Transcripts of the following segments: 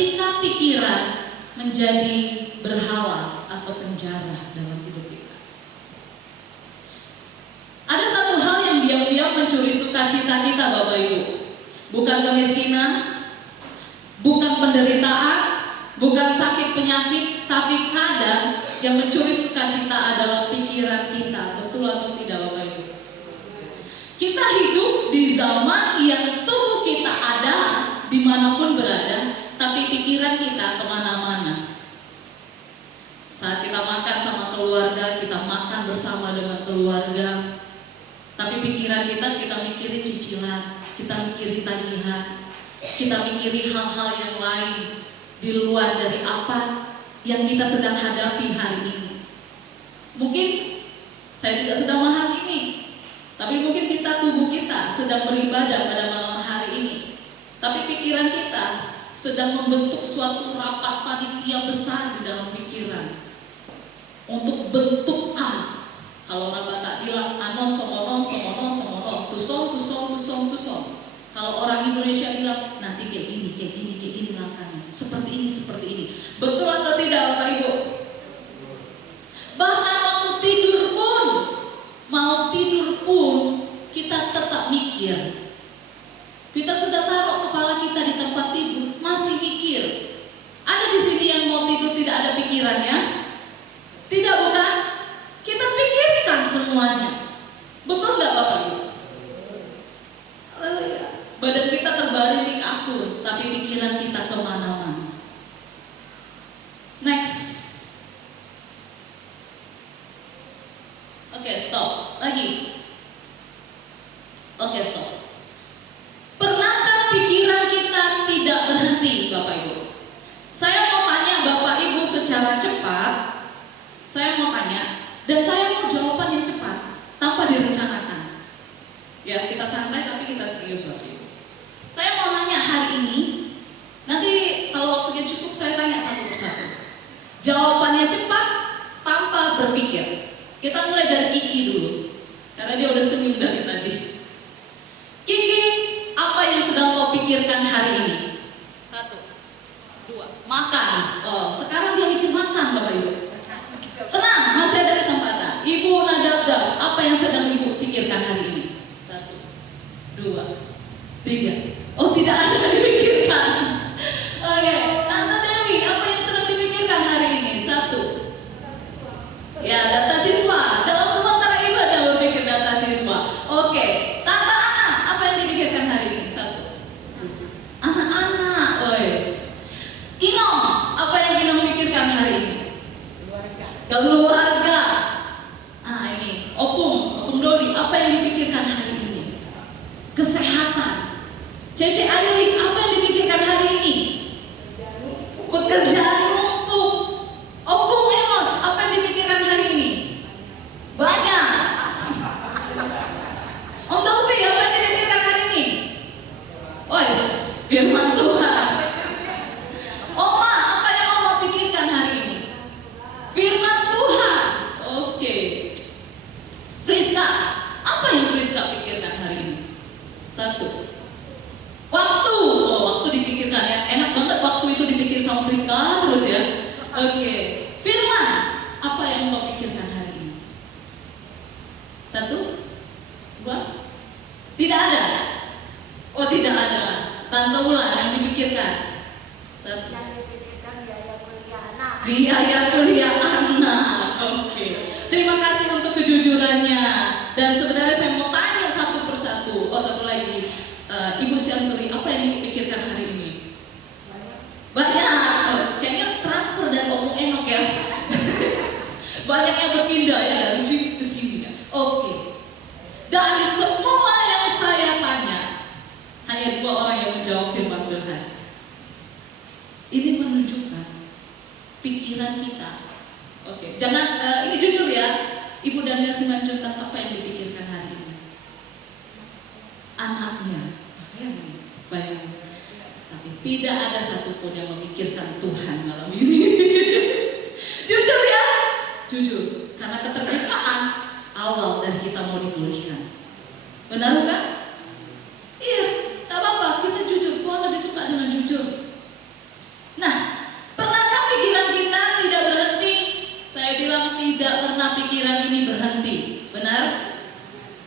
ketika pikiran menjadi berhala atau penjara dalam hidup kita. Ada satu hal yang diam-diam mencuri sukacita kita, Bapak Ibu. Bukan kemiskinan, bukan penderitaan, bukan sakit penyakit, tapi kadang yang mencuri sukacita adalah pikiran kita. Betul atau tidak, Bapak Ibu? Kita hidup di zaman yang tubuh kita ada dimanapun berada, tapi pikiran kita kemana-mana. Saat kita makan sama keluarga, kita makan bersama dengan keluarga, tapi pikiran kita mikirin cicilan, kita mikirin tagihan, kita mikirin hal-hal yang lain di luar dari apa yang kita sedang hadapi hari ini. Mungkin saya tidak sedang menghakimi, tapi mungkin tubuh kita sedang beribadah pada malam hari ini, tapi pikiran kita sedang membentuk suatu rapat panitia besar di dalam pikiran untuk bentuk kalau orang Batak bilang anon somonon somonon somonon tusong tusong tusong tusong. Kalau orang Indonesia bilang nanti kayak gini langkahnya, seperti ini. Betul atau tidak, Bapak Ibu? Bahkan waktu mau tidur pun kita tetap mikir. Kita sudah taruh kepala kita di tempat tidur, masih mikir. Ada di sini yang mau tidur tidak ada pikirannya? Tidak, bukan? Kita pikirkan semuanya. Betul nggak, Bapak Ibu? Badan kita terbaring di kasur, tapi pikiran kita kemana-mana. Next. Oke, stop. Lagi. Oke, stop. Pernahkah pikiran kita tidak berhenti, Bapak Ibu? Saya mau tanya Bapak Ibu secara cepat. Saya mau tanya, dan saya mau jawaban yang cepat, tanpa direncanakan. Ya, kita santai tapi kita serius, Bapak Ibu. Saya mau nanya hari ini, nanti kalau waktunya cukup saya tanya satu persatu. Jawabannya cepat, tanpa berpikir. Kita mulai dari Kiki dulu, karena dia udah senyum dari tadi. Kiki, apa yang sedang kau pikirkan hari ini? 1, 2, makan. Oh, sekarang dia mikir makan, Bapak Ibu. Tenang, masih ada kesempatan. Ibu Nadabda, apa yang sedang Ibu pikirkan hari ini? 1, 2, 3. Oh, tidak ada yang dipikirkan. Oke, Tante Dewi, apa yang sedang dipikirkan hari ini? 1. Ya, data siswa. Dalam sementara ibadah berpikir data siswa. Oke, Tante Ana, apa yang dipikirkan hari ini? 1. Anak-anak, wes. Inom, apa yang Inom pikirkan hari ini? Keluarga. Ini Opung Dodi, apa yang dipikirkan hari ini? Kesehatan. Cece Aili, apa yang dipikirkan hari ini? Pekerjaan numpuk. Opung Emos, apa yang dipikirkan hari ini? Banyak. Om Dovi, apa yang dipikirkan hari ini? Wes, firman Tuhan. Oma, apa yang Oma pikirkan hari ini? Firman Tuhan. Oke. Friska, apa yang Friska pikirkan hari ini? 1. Waktu. Oh, waktu dipikirkan ya. Enak banget waktu itu dipikir sama Friska terus ya. Oke. Firman, apa yang kau pikirkan hari ini? 1, 2. Tidak ada. Oh, tidak ada. Tante Ulan yang dipikirkan. 1. Yang dipikirkan biaya kuliah anak. Biaya kuliah anak. Oke. Terima kasih untuk kejujurannya. Dan sebenarnya saya mau tanya satu persatu. Oh, satu lagi. Ibu Syanturi, apa yang dipikirkan hari ini? Banyak. Kayaknya transfer dari Opung Enok ya. Banyak yang berpindah ya dari sini ke sini ya. Oke. Dari semua yang saya tanya, hanya 2 orang yang menjawab firman Tuhan. Ini menunjukkan pikiran kita. Oke. Jangan ini jujur ya. Ibu Daniel Simanjuntak, apa yang dipikirkan hari ini? Anaknya. Bayangin. Tapi tidak ada satupun yang memikirkan Tuhan malam ini. Jujur ya, jujur. Karena keterbukaan awal dan kita mau dipulihkan. Benar kan? Iya, tak apa-apa. Kita jujur. Tuhan lebih suka dengan jujur. tidak pernah pikiran ini berhenti. Benar?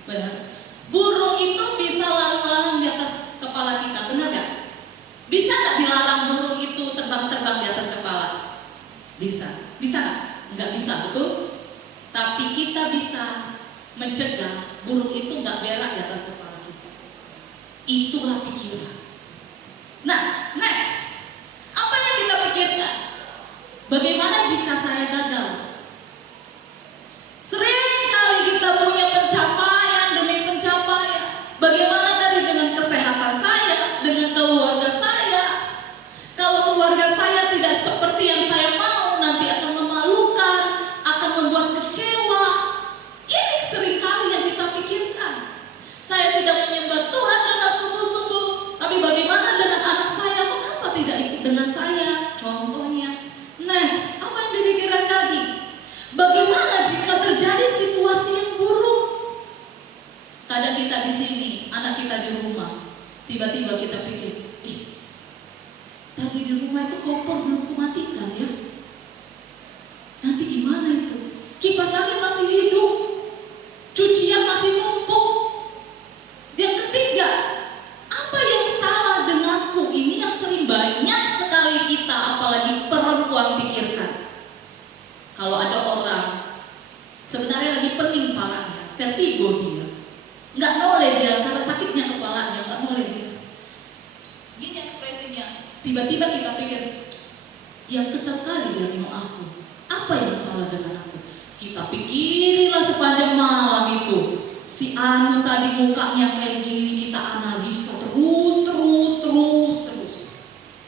Benar. Burung itu bisa lalu-lalang di atas kepala kita, benar gak? Bisa gak dilarang burung itu terbang-terbang di atas kepala? Bisa. Bisa gak? Nggak bisa, betul? Tapi kita bisa mencegah burung itu nggak berak di atas kepala kita. Itulah pikiran. Nah, next, apa yang kita pikirkan? Bagaimana jika saya gagal? Sering kali kita punya pencapaian demi pencapaian. Bagaimana tadi dengan kesehatan saya, dengan keluarga saya? Kalau keluarga saya tidak seperti yang saya mau, nanti akan memalukan, akan membuat kecewa. Ini seringkali yang kita pikirkan. Saya sudah menyembah Tuhan dengan sungguh-sungguh, tapi bagaimana dengan anak saya? Mengapa tidak ikut dengan saya? Contohnya. Next, apa yang dipikirkan lagi? Bagaimana jika terjadi situasi yang buruk? Kadang kita di sini, anak kita di rumah, tiba-tiba kita pikir, tadi di rumah itu kompor belum kumatikan ya. Nanti gimana itu? Kipas angin masih hidup, cucian masih numpuk. Yang ketiga, apa yang salah denganku? Ini yang sering banyak sekali kita, apalagi perempuan, pikirkan. Kalau ada orang sebenarnya lagi pening palanya, vertigo dia, nggak noleh dia karena sakitnya kepalanya, nggak noleh dia. Gini ekspresinya. Tiba-tiba kita pikir, yang kesal kali dia nengok aku. Apa yang salah dengan aku? Kita pikirilah sepanjang malam itu. Si Anu tadi mukanya kayak gini, kita analisa terus.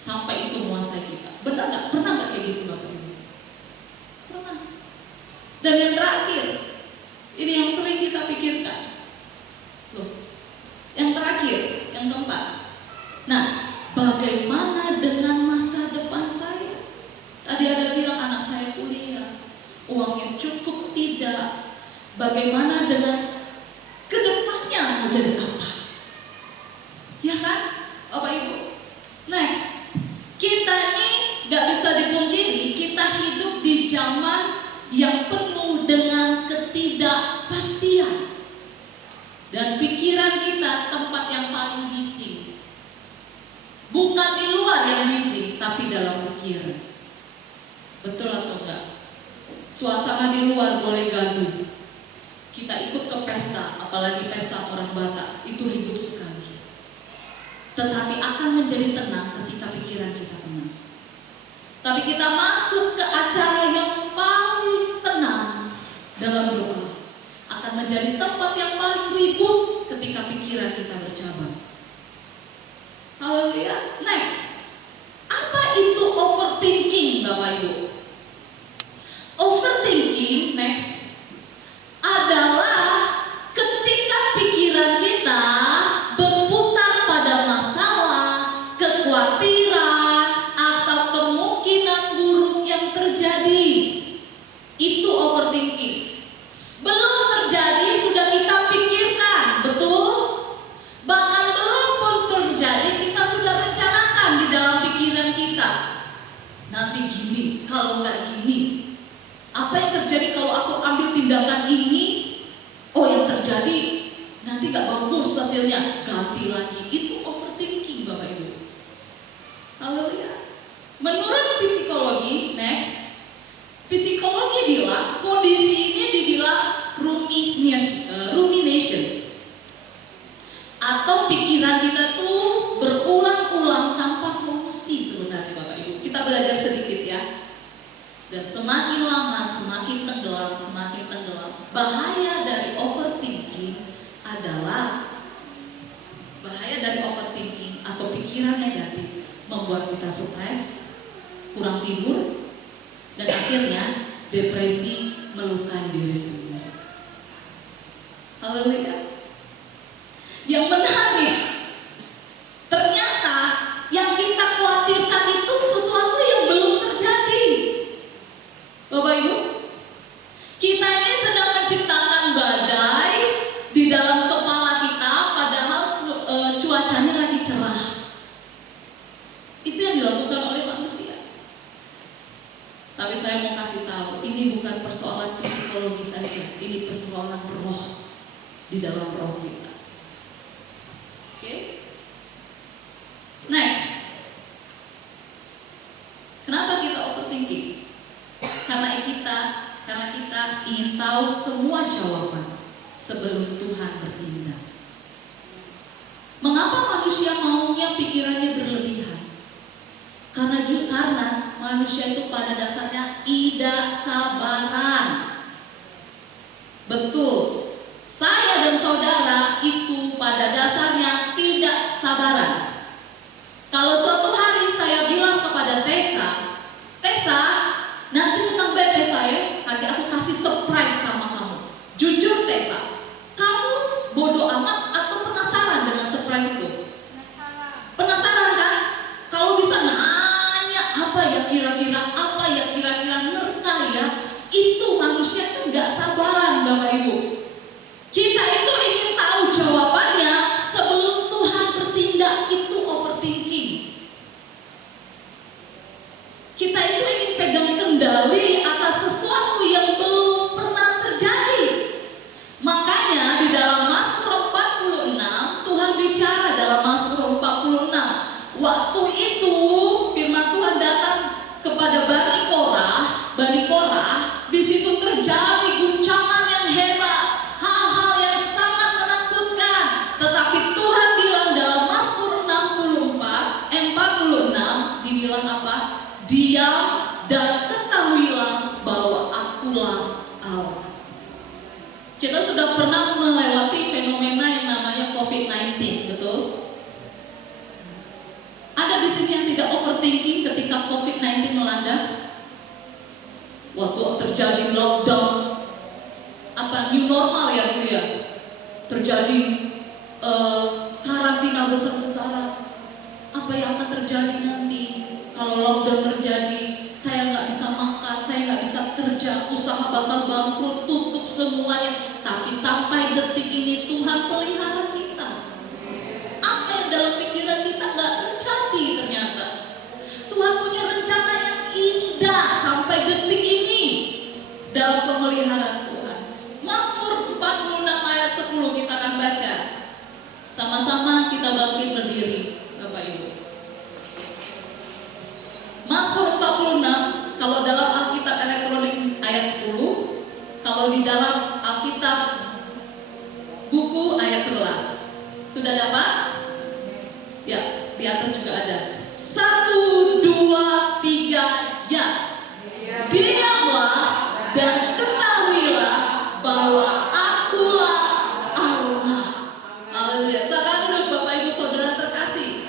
Sampai itu menguasai kita. Benar nggak? Pernah nggak kayak gitu Bapak Ibu? Pernah. Dan yang terakhir, ini yang sering kita pikirkan. Loh, yang terakhir, yang keempat. Nah, bagaimana dengan masa depan saya? Tadi ada bilang anak saya kuliah, uangnya cukup tidak. Bagaimana dengan kedepannya mau jadi apa? Ya kan, Bapak Ibu? Next, kita ini gak bisa dipungkiri, kita hidup di zaman yang penuh dengan ketidakpastian. Dan pikiran kita tempat yang paling bising. Bukan di luar yang bising, tapi dalam pikiran. Betul atau enggak? Suasana di luar boleh gaduh. Kita ikut ke pesta, apalagi pesta orang Batak, itu ribut sekali. Tetapi akan menjadi tenang ketika pikiran kita tenang. Tapi kita masuk ke acara yang paling tenang dalam doa, akan menjadi tempat yang paling ribut ketika pikiran kita bercabang. Haleluya. Next, apa itu overthinking, Bapak Ibu? Overthinking, next, adalah ketika pikiran kita berputar pada masalah, kekhawatiran, atau kemungkinan buruk yang terjadi. Itu overthinking. Belum terjadi sudah kita pikirkan, betul? Bahkan belum pun terjadi kita sudah rencanakan di dalam pikiran kita. Nanti gini, kalau nggak gini. Apa yang terjadi kalau aku ambil tindakan ini? Oh, yang terjadi nanti gak bagus hasilnya, ganti lagi. Itu overthinking, Bapak Ibu. Haleluya. Menurut psikologi, next, psikologi bilang kondisi ini dibilang ruminations, atau pikiran kita tuh berulang-ulang tanpa solusi sebenarnya, Bapak Ibu. Kita belajar sedikit ya. Dan semakin lama semakin tenggelam. Bahaya dari overthinking atau pikiran negatif membuat kita stres, kurang tidur, dan akhirnya depresi melukai diri sendiri. Haleluya. Yang menarik, ternyata yang kita khawatirkan itu sesuatu yang belum terjadi. Bapak Ibu, kita ini sedang menciptakan badai di dalam kepala kita, padahal cuacanya lagi cerah. Itu yang dilakukan oleh manusia. Tapi saya mau kasih tahu, ini bukan bukan persoalan psikologi saja, ini persoalan roh di dalam roh kita. Oke? Next. Kenapa kita overthinking? Karena kita ingin tahu semua jawaban sebelum Tuhan bertindak. Mengapa manusia maunya pikirannya berlebihan? Karena manusia itu pada dasarnya tidak sabaran. Betul. Saya dan saudara itu pada dasarnya tidak sabaran. Kalau suatu hari saya bilang kepada Tessa, nanti tentang BP saya, nanti aku kasih surprise sama kamu. Jujur Tessa, kamu bodoh amat atau penasaran dengan surprise itu? Penasaran kan? Kalau bisa nanya apa ya kira-kira nerka ya. Itu manusia itu nggak sabaran Bapak Ibu. Kita itu ingin tahu jawabannya sebelum Tuhan bertindak, itu overthinking. Kita itu ingin pegang kendali atas sesuatu yang belum pernah terjadi. Makanya di dalam Mazmur 46 Tuhan bicara dalam Mazmur 46. Waktu itu firman Tuhan datang kepada Bani Korah, di situ terjadi guncangan yang hebat, hal-hal yang sangat menakutkan. Tetapi Tuhan bilang dalam Mazmur 46 dibilang apa? Diam dan ketahuilah bahwa akulah Allah. Kita sudah pernah melewati fenomena yang namanya COVID-19, betul? Ada di sini yang tidak overthinking ketika COVID-19 melanda? Waktu terjadi lockdown, new normal ya dulu ya, terjadi karantina besar-besaran. Apa yang akan terjadi nanti kalau lockdown terjadi? Saya nggak bisa makan, saya nggak bisa kerja, usaha bakal bangkrut, tutup semuanya. Tapi sampai detik ini Tuhan pelihara kita. Apa yang dalam pikiran kita nggak terjadi ternyata. Tuhan punya rencana yang indah sampai detik ini dalam pemeliharaan Tuhan. Mazmur 46 ayat 10 kita akan baca. Sama-sama kita bangkit berdiri, Bapak Ibu. Mazmur 46, kalau dalam Alkitab elektronik ayat 10, kalau di dalam Alkitab buku ayat 11. Sudah dapat? Ya, di atas juga ada. 1, 2, 3, ya. Diamlah dan ketahuilah bahwa akulah Allah. Haleluya. Saudara duduk Bapak Ibu Saudara terkasih.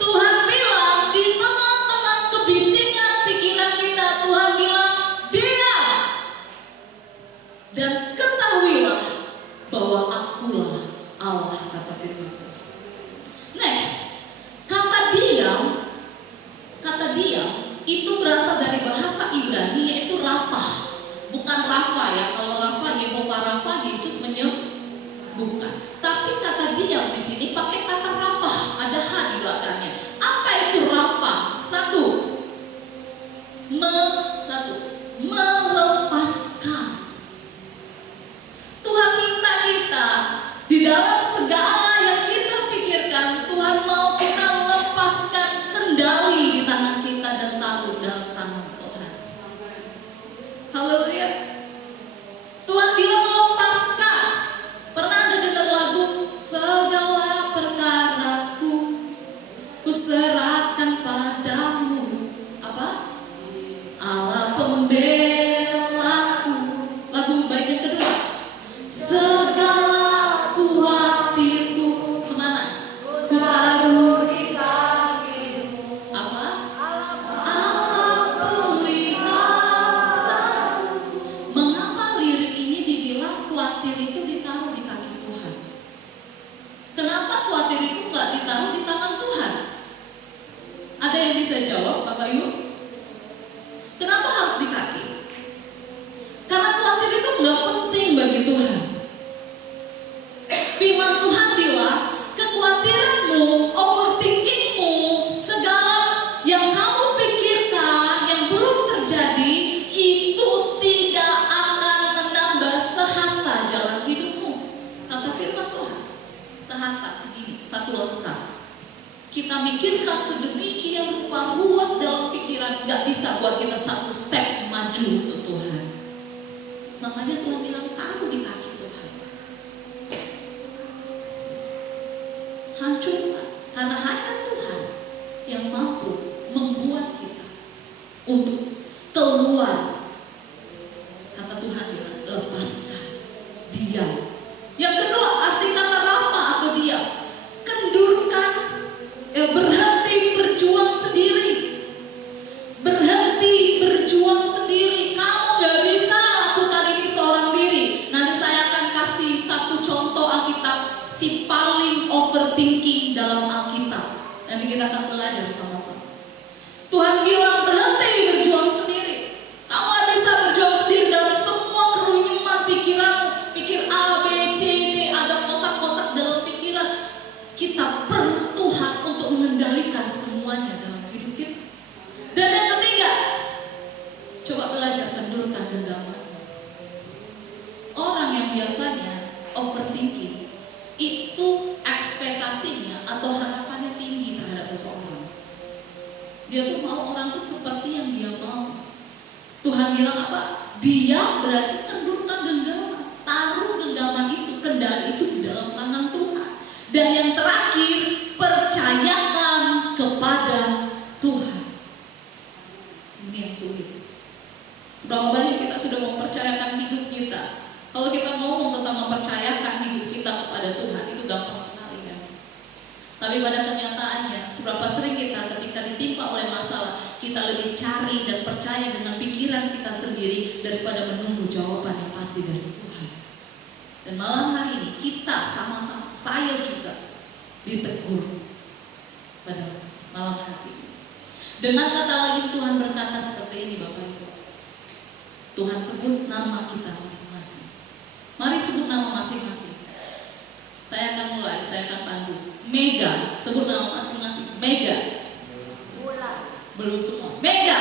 Tuhan bilang di tengah-tengah kebisingan pikiran kita, Tuhan bilang diam dan ketahuilah bahwa akulah Allah, kata firman Tuhan. Next, kata diam itu berasal dari bahasa Ibrani yaitu rapah, bukan Rafa ya. Kalau Rafa, Yehova Rafa, Yesus menyembuhkan. Tapi kata diam di sini pakai kata rapah, ada H di belakangnya. Apa itu rapah? Satu, melepaskan. Tuhan minta kita di dalam segala yang kita pikirkan, Tuhan mau kita lepaskan kendali di tangan kita dan taruh dalam tangan Tuhan. Haleluya. Tuhan bilang lepaskan. Pernah ada dengar lagu segala perkaraku kuserahkan padamu? Apa? Allah pembelaku. Lagu baik yang kedua. Segala khawatirku kemana? Ku taruh di kakimu. Apa? Allah pelihara. Mengapa lirik ini dibilang khawatir itu ditaruh di kaki Tuhan? Kenapa khawatir itu nggak ditaruh di tangan Tuhan? Ada yang bisa jawab, Bapak Ibu? Kenapa harus di kaki? Karena khawatir itu nggak penting bagi Tuhan. Firman Tuhan bilang, kekhawatiranmu, overthinkingmu, segala yang kamu pikirkan yang belum terjadi itu satu langkah. Kita mikirkan sedemikian rupa ruwet dalam pikiran, gak bisa buat kita satu step maju untuk Tuhan. Makanya Tuhan bilang taruh di kaki Tuhan. Hancurkan, karena hanya Tuhan yang mampu membuat kita untuk keluar. Kata Tuhan bilang lepaskan, diam. Yang kedua arti kata rama atau diam, kendurkan, berhenti berjuang sendiri. Berhenti berjuang sendiri. Kamu gak bisa lakukan ini seorang diri. Nanti saya akan kasih satu contoh Alkitab, si paling overthinking dalam Alkitab. Nanti kita akan belajar sama-sama. Tuhan bilang berhenti berjuang sendiri. Kamu gak bisa berjuang sendiri dalam semua kerunyuman pikiranmu. Pikir A, B, C, D, ada kotak-kotak dalam pikiran. Kita perlu Tuhan untuk mengendalikan semuanya dalam hidup kita. Dan yang ketiga, coba belajar kendurkan genggaman. Orang yang biasanya overthinking itu ekspektasinya atau harapannya tinggi terhadap seseorang. Dia tuh mau orang tuh seperti yang dia mau. Tuhan bilang apa? Dia berarti kendurkan genggaman. Taruh genggaman itu, kendali itu di dalam tangan Tuhan. Dan yang terakhir, percayakan kepada Tuhan. Ini yang sulit. Seberapa banyak kita sudah mempercayakan hidup kita? Kalau kita ngomong tentang mempercayakan hidup kita kepada Tuhan, itu gampang sekali kan? Tapi pada kenyataannya, seberapa sering kita ketika ditimpa oleh masalah, kita lebih cari dan percaya dengan pikiran kita sendiri daripada menunggu jawaban yang pasti dari Tuhan. Dan malam hari ini kita sama-sama, saya juga ditegur pada malam hari ini. Dengan kata lain Tuhan berkata seperti ini Bapak Ibu. Tuhan sebut nama kita masing-masing. Mari sebut nama masing-masing. Saya akan mulai, saya akan pandu. Mega, sebut nama masing-masing. Mega. Belum semua. Mega.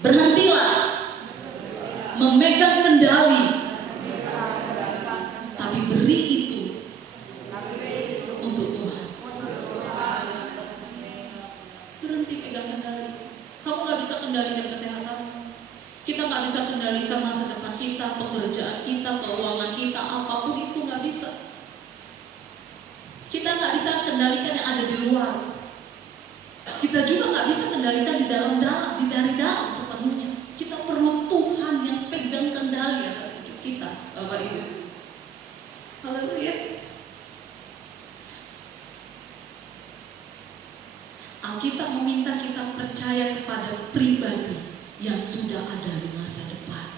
Berhentilah memegang kendali, tapi beri itu untuk Tuhan. Berhenti pegang kendali. Kamu gak bisa kendalikan kesehatan. Kita gak bisa kendalikan masa depan kita, pekerjaan kita, keuangan kita, apapun itu gak bisa. Kita gak bisa kendalikan yang ada di luar. Kita juga gak bisa kendalikan di dari dalam sepenuhnya. Kita perlu Tuhan yang pegang kendali atas hidup kita, Bapak Ibu. Haleluya. Alkitab meminta kita percaya kepada pribadi yang sudah ada di masa depan.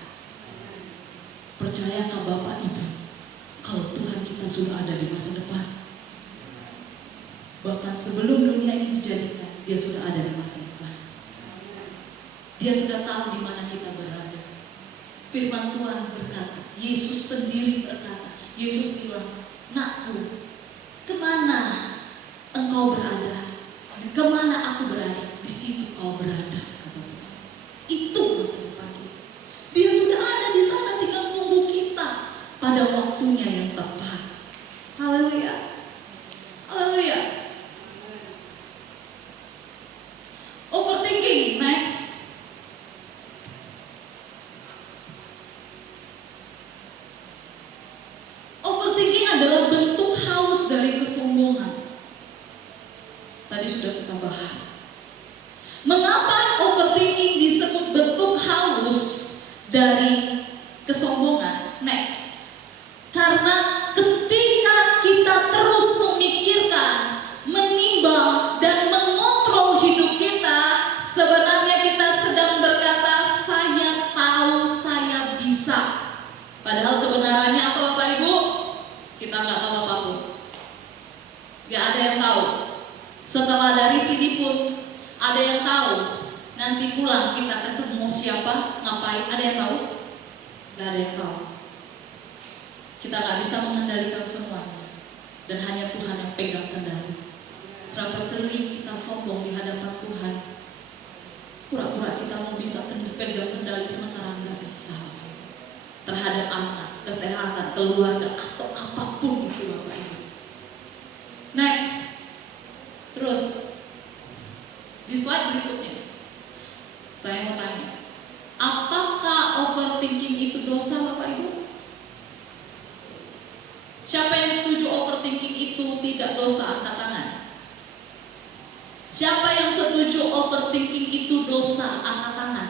Percayakah Bapak Ibu kalau Tuhan kita sudah ada di masa depan? Bahkan sebelum dunia ini dijadikan, Dia sudah ada di masa depan. Dia sudah tahu di mana kita berada. Firman Tuhan berkata, Yesus sendiri berkata, Yesus bilang, "Nakku, kemana engkau berada? Kemana aku berada? Di situ kau berada," kata Tuhan. Itu masa depan kita. Dia sudah ada di sana, tinggal tunggu kita pada waktunya yang tepat. Haleluya. Haleluya. Overthinking, next. Overthinking adalah bentuk halus dari kesombongan. Tadi sudah kita bahas. Mengapa overthinking disebut bentuk halus dari kesombongan? Next. Karena ketika kita terus memikirkan, menimbang, dan mengontrol hidup kita, sebenarnya kita sedang berkata, "Saya tahu, saya bisa." Padahal kebenarannya apa Bapak Ibu? Kita nggak tahu apapun. Gak ada yang tahu. Setelah dari sini pun ada yang tahu. Nanti pulang kita ketemu siapa, ngapain, ada yang tahu? Gak ada yang tahu. Kita gak bisa mengendalikan semuanya. Dan hanya Tuhan yang pegang kendali. Serapa sering kita sombong di hadapan Tuhan. Pura-pura kita mau bisa pegang kendali sementara gak bisa. Terhadap anak, kesehatan, keluarga, atau apapun itu Bapak Ibu. dosa Bapak Ibu? Siapa yang setuju overthinking itu tidak dosa, angkat tangan. Siapa yang setuju overthinking itu dosa, angkat tangan.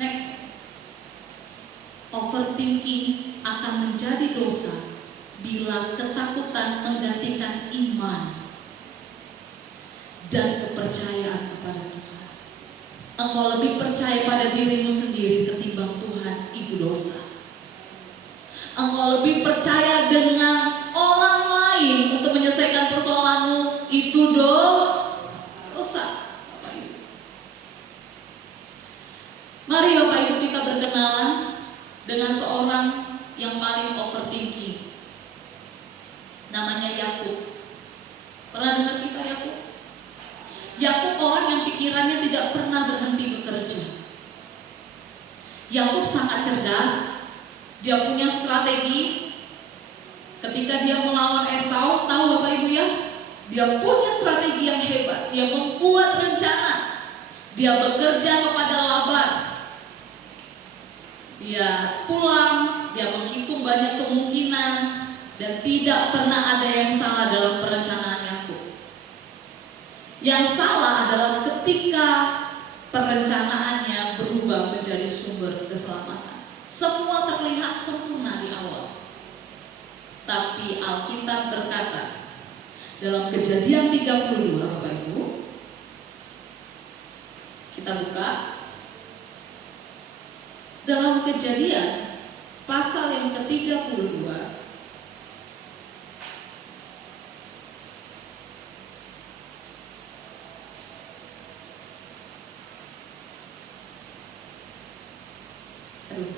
Next. Overthinking akan menjadi dosa bila ketakutan menggantikan iman dan kepercayaan kepada Tuhan. Engkau lebih percaya pada dirimu sendiri ketimbang Tuhan, itu dosa. Engkau lebih percaya dengan orang lain untuk menyelesaikan persoalanmu, itu dosa. Bapak Ibu. Mari Bapak Ibu kita berkenalan dengan seorang yang paling overthinking. Namanya Yakub. Pernah dengar kisah Yakub? Yakub orang yang pikirannya tidak pernah berhenti bekerja. Yakub sangat cerdas. Dia punya strategi. Ketika dia melawan Esau, tahu Bapak Ibu ya? Dia punya strategi yang hebat. Dia membuat rencana. Dia bekerja kepada Laban. Dia pulang, dia menghitung banyak kemungkinan, dan tidak pernah ada yang salah dalam perencanaan Yakub. Yang salah adalah ketika perencanaannya berubah menjadi sumber keselamatan. Semua terlihat sempurna di awal. Tapi Alkitab berkata dalam Kejadian 32, Bapak Ibu, kita buka dalam Kejadian pasal yang ke-32.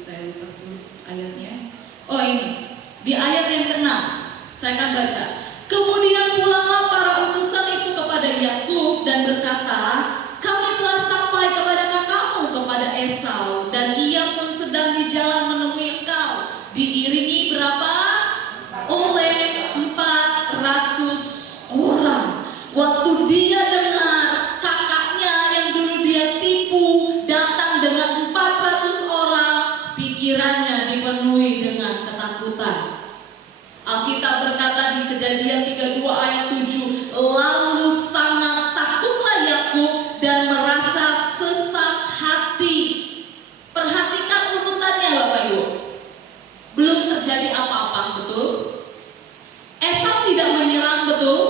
Saya lupa tulis ayatnya. Oh ini, di ayat yang ke-6 saya akan baca. Kemudian pulanglah para utusan itu kepada Yakub dan berkata, kami telah sampai kepada kakakmu, kepada Esau, dan ia pun sedang di jalan menemui engkau, diiringi berapa? Oleh 400 orang. Waktu dia dengar kakaknya yang dulu dia tipu datang dengan 400 orang, pikirannya dipenuhi dengan ketakutan. Alkitab berkata di Kejadian 32 ayat 7, lalu sangat takutlah Yakub dan merasa sesak hati. Perhatikan urutannya Bapak Ibu. Belum terjadi apa-apa, betul? Esau tidak menyerang, betul?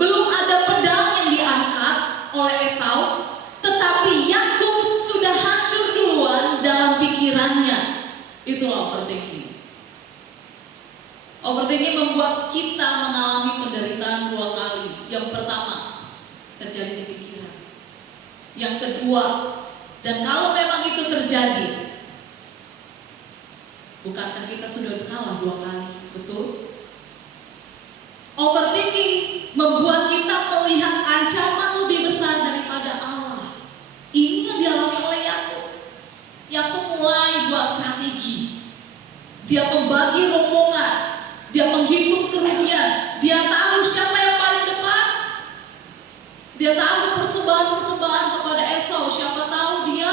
Belum ada pedang yang diangkat oleh Esau, tetapi Yakub sudah hancur duluan dalam pikirannya. Itulah overthinking. Overthinking membuat kita mengalami penderitaan 2 kali. Yang pertama, terjadi di pikiran. Yang kedua, dan kalau memang itu terjadi, bukankah kita sudah kalah 2 kali? Betul? Overthinking membuat kita melihat ancaman lebih besar daripada Allah. Ini yang dialami oleh Yakub. Yakub mulai buat strategi. Dia membagi rombongan. Dia menghitung kerugian. Dia tahu siapa yang paling depan. Dia tahu persembahan-persembahan kepada Esau. Siapa tahu dia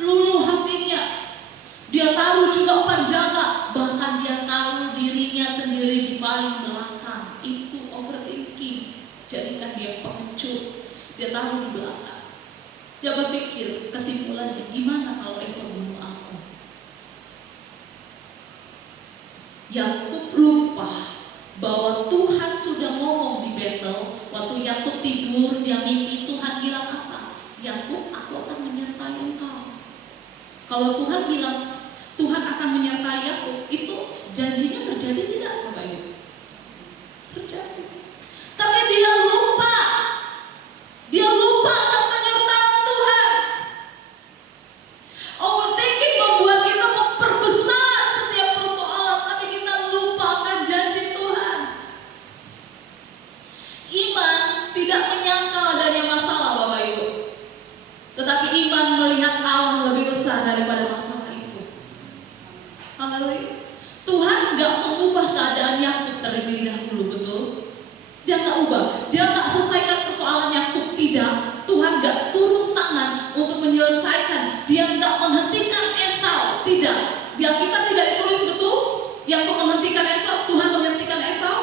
luluh hatinya. Dia tahu juga penjaga. Bahkan dia tahu dirinya sendiri di paling belakang. Itu overthinking. Jadikan dia pengecut. Dia tahu di belakang. Dia berpikir kesimpulannya, gimana kalau Esau bunuh aku? Yakub lupa bahwa Tuhan sudah ngomong di Betel. Waktu Yakub tidur, dia mimpi, Tuhan bilang apa? Yakub, aku akan menyertai engkau. Kalau Tuhan bilang Tuhan akan menyertai Yakub, itu janjinya terjadi tidak, Bapak Ibu? Terjadi. Tapi dia lupa. Dia lupa akan penyertaan Tuhan. Overthinking membuat kita memperbesar setiap persoalan, tapi kita lupa akan janji Tuhan. Iman tidak menyangkal adanya masalah, Bapak Ibu. Tetapi iman melihat Allah lebih besar daripada masalah itu. Haleluya. Tuhan gak mengubah keadaan Yakub terlebih dahulu, betul? Dia gak ubah. Dia gak selesaikan persoalan Yakub, tidak. Tuhan gak turun tangan untuk menyelesaikan. Dia gak menghentikan Esau. Tidak. Di Alkitab tidak ditulis betul Yakub menghentikan Esau, Tuhan menghentikan Esau.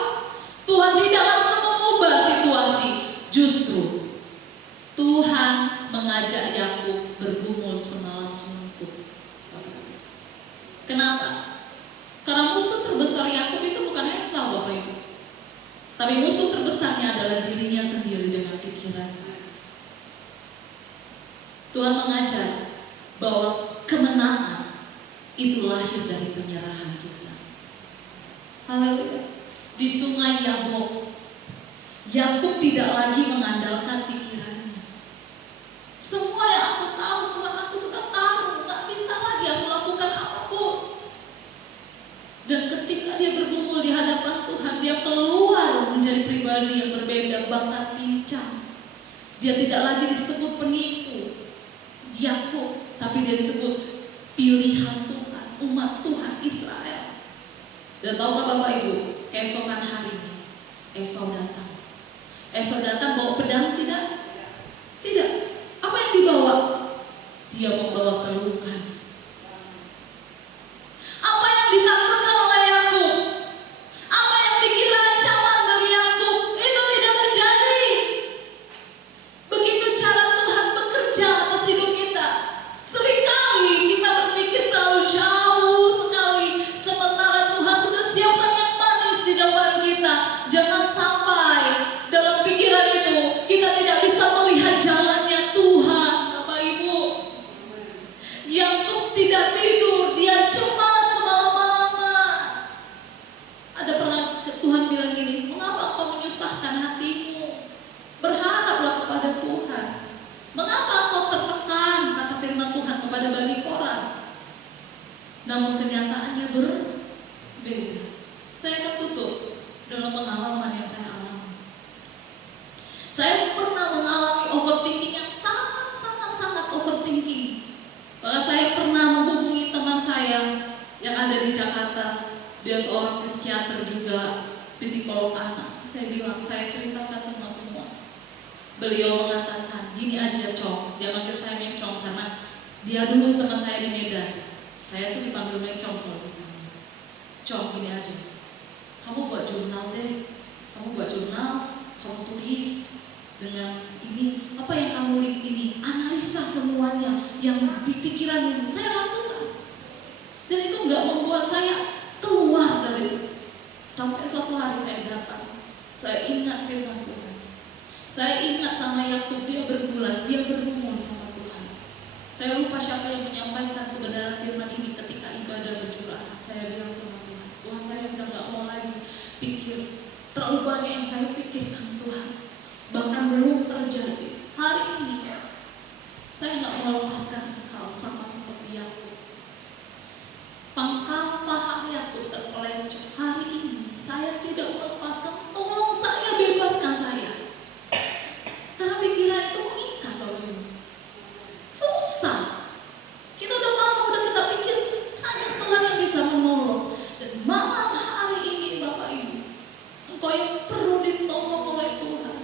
Tuhan tidak langsung mengubah situasi. Justru Tuhan mengajak Yakub bergumul semalam suntuk. Kenapa? Karena musuh terbesar Yakub itu bukan Esau, Bapak Ibu. Tapi musuh terbesarnya adalah dirinya sendiri dengan pikirannya. Tuhan mengajar bahwa kemenangan itu lahir dari penyerahan kita. Haleluya. Di sungai Yabok, Yakub tidak lagi mengandalkan pikirannya. Semua yang aku tahu, Tuhan, aku sudah tahu, nggak bisa lagi aku lakukan apapun. Dan ketika dia bergumul di hadapan Tuhan, dia keluar menjadi pribadi yang berbeda, bahkan pincang. Dia tidak lagi disebut penipu Yakub, tapi dia disebut pilihan Tuhan, umat Tuhan Israel. Dan tahukah Bapak Ibu, keesokan harinya Esau datang. Esau datang bawa pedang tidak? Tidak. Apa yang dibawa? Dia membawa pelukan. Apa yang ditakutkan oleh Yakub? Apa yang dikira ancaman bagi Yakub? Itu tidak terjadi. Begitu cara Tuhan bekerja atas hidup kita. Seringkali kita berpikir terlalu jauh sekali, sementara Tuhan sudah siapkan yang manis di depan kita. Jangan sampai dalam pikiran itu kita tidak bisa melihat jalannya Tuhan, Bapak Ibu. Yakub tidak tidur, dia cemas semalam-malaman. Ada pernah Tuhan bilang gini, mengapa kau menyusahkan hatimu? Berharaplah kepada Tuhan. Mengapa kau tertekan, kata firman Tuhan kepada Bani Korah? Namun kenyataannya berbeda. Saya akan tutup dengan pengalaman yang saya alami. Saya pernah mengalami overthinking yang sangat overthinking. Bahkan saya pernah menghubungi teman saya yang ada di Jakarta. Dia seorang psikiater juga, psikolog anak. Saya bilang, saya ceritakan semua. Beliau mengatakan, gini aja Cong. Dia manggil saya Mencong karena dia dulu teman saya di Medan. Saya tuh dipanggil Mencong kalau di sana. Cong, gini aja. Kamu buat jurnal deh. Kamu buat jurnal, kamu tulis dengan ini, apa yang kamu lihat ini, analisa semuanya yang di pikiran yang saya lakukan. Dan itu nggak membuat saya keluar dari situ. Sampai suatu hari saya datang, saya ingat firman Tuhan. Saya ingat sama Yakub, dia bergumul sama Tuhan. Saya lupa siapa yang menyampaikan kebenaran firman ini ketika ibadah berjurahan. Saya bilang sama Tuhan, Tuhan, saya udah nggak mau lagi pikir, terlalu banyak yang saya pikirkan Tuhan, bahkan belum terjadi. Hari ini saya nggak mau lepaskan Engkau sama seperti Yakub. Pangkal paha Yakub terpelencet. Hari ini saya tidak melepaskan. Tolong saya, bebaskan saya. Karena pikiran itu mengikat, Bapak Ibu. Susah. Kita udah kita pikir hanya Tuhan yang bisa menolong. Dan malam hari ini, Bapak Ibu, engkau yang perlu ditolong oleh Tuhan.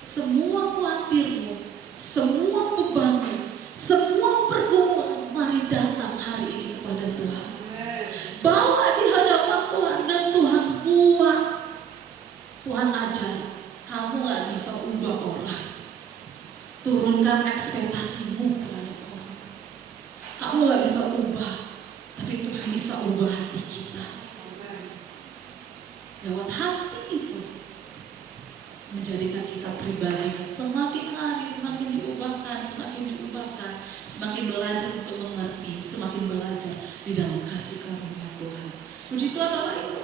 Semua khawatirmu, semua bebanmu, semua pergumulan, mari datang hari ini kepada Tuhan. Bawa di hadapan Tuhan dan Tuhan buat. Tuhan ajar, kamu gak bisa ubah orang. Turunkan ekspektasimu kepada orang. Kamu gak bisa ubah, tapi Tuhan bisa ubah hati kita. Lewat hati itu menjadikan kita pribadi yang semakin hari semakin diubahkan, semakin belajar untuk mengerti, semakin belajar di dalam kasih karunia Tuhan. Puji Tuhan, Bapak Ibu.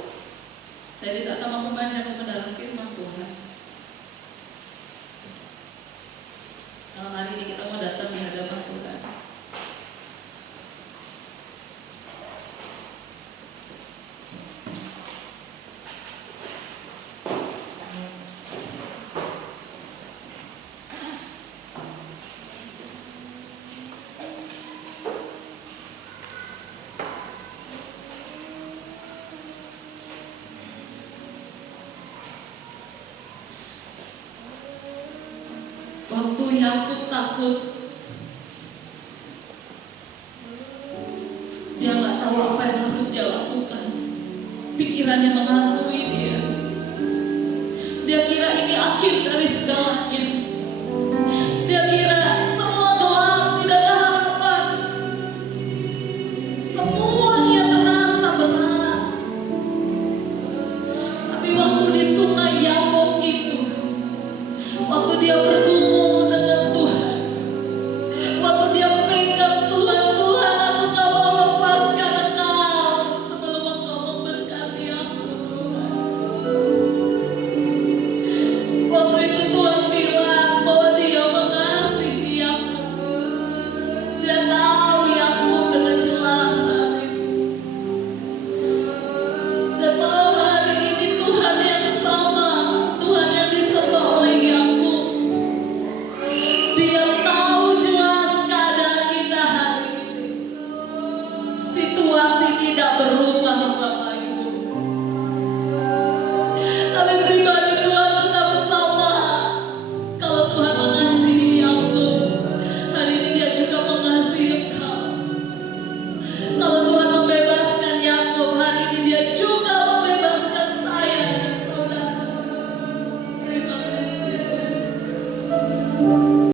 Saya tidak akan memperpanjang kebenaran firman Tuhan. Malam hari ini kita mau datang di hadapan Tuhan. Waktu Yakub takut, tahu apa yang harus dia lakukan. Pikirannya menghantui